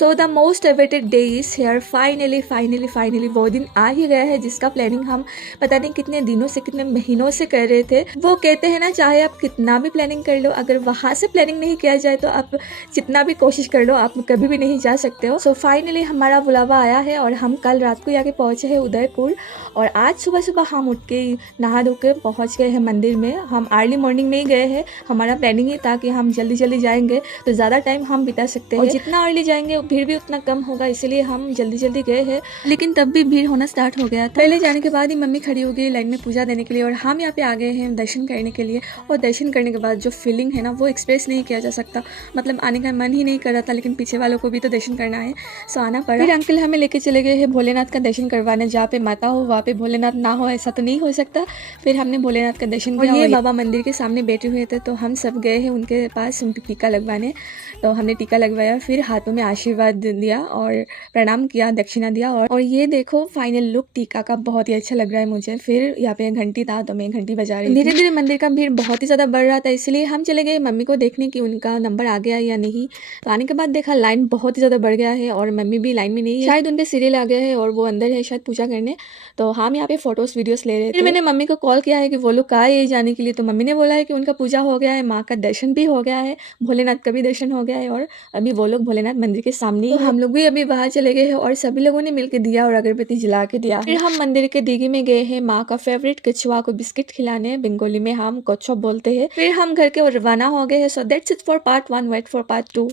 So the most awaited day is here. Finally वो दिन आ ही गया है जिसका प्लानिंग हम पता नहीं कितने दिनों से, कितने महीनों से कर रहे थे। वो कहते हैं ना, चाहे आप कितना भी प्लानिंग कर लो, अगर वहाँ से प्लानिंग नहीं किया जाए तो आप जितना भी कोशिश कर लो आप कभी भी नहीं जा सकते हो। सो फाइनली हमारा बुलावा आया है और हम कल रात को आके पहुँचे हैं उदयपुर, और आज सुबह हम उठ के नहा धो के पहुँच गए हैं मंदिर में। हम अर्ली मॉर्निंग में ही गए हैं, हमारा प्लानिंग ही था कि हम जल्दी जाएंगे तो ज़्यादा टाइम हम बिता सकते हैं, और जितना अर्ली जाएंगे भीड़ भी उतना कम होगा, इसलिए हम जल्दी गए हैं। लेकिन तब भी भीड़ होना स्टार्ट हो गया था। पहले जाने के बाद ही मम्मी खड़ी हो गई लाइन में पूजा देने के लिए, और हम यहाँ पे आ गए हैं दर्शन करने के लिए। और दर्शन करने के बाद जो फीलिंग है ना वो एक्सप्रेस नहीं किया जा सकता, मतलब आने का मन ही नहीं कर रहा था, लेकिन पीछे वालों को भी तो दर्शन करना है, सो आना पड़ा। फिर अंकल हमें लेके चले गए हैं भोलेनाथ का दर्शन करवाने। जहाँ पे माता हो वहाँ पे भोलेनाथ ना हो ऐसा तो नहीं हो सकता। फिर हमने भोलेनाथ का दर्शन किया, और ये बाबा मंदिर के सामने बैठे हुए थे, तो हम सब गए हैं उनके पास उनकी टीका लगवाने। तो हमने टीका लगवाया, फिर हाथों में आशीर्वाद दिया और प्रणाम किया, दक्षिणा दिया। और ये देखो फाइनल लुक टीका का बहुत ही अच्छा लग रहा है मुझे। फिर यहाँ पे घंटी था तो मैं घंटी बजा रही थी। धीरे धीरे मंदिर का भीड़ बहुत ही ज़्यादा बढ़ रहा था, इसलिए हम चले गए मम्मी को देखने कि उनका नंबर आ गया या नहीं। तो आने के बाद देखा लाइन बहुत ही ज़्यादा बढ़ गया है, और मम्मी भी लाइन में नहीं है, शायद उनके सीरियल आ गया है और वो अंदर है शायद पूजा करने। तो हम यहाँ पे फोटोज वीडियोस ले रहे थे। फिर मैंने मम्मी को कॉल किया है कि वो लोग कहाँ है जाने के लिए, तो मम्मी ने बोला है कि उनका पूजा हो गया है, माँ का दर्शन भी हो गया है, भोलेनाथ का भी दर्शन हो गया है, और अभी वो लोग भोलेनाथ मंदिर के सामने ही। तो हम लोग भी अभी बाहर चले गए हैं और सभी लोगों ने मिलकर दिया और अगरबत्ती जला के दिया। फिर हम मंदिर के दीघी में गए हैं माँ का फेवरेट कछुआ को बिस्किट खिलाने, बंगाली में हम कच्छप बोलते हैं। फिर हम घर के रवाना हो गए हैं। So that's it for part 1, wait for part 2।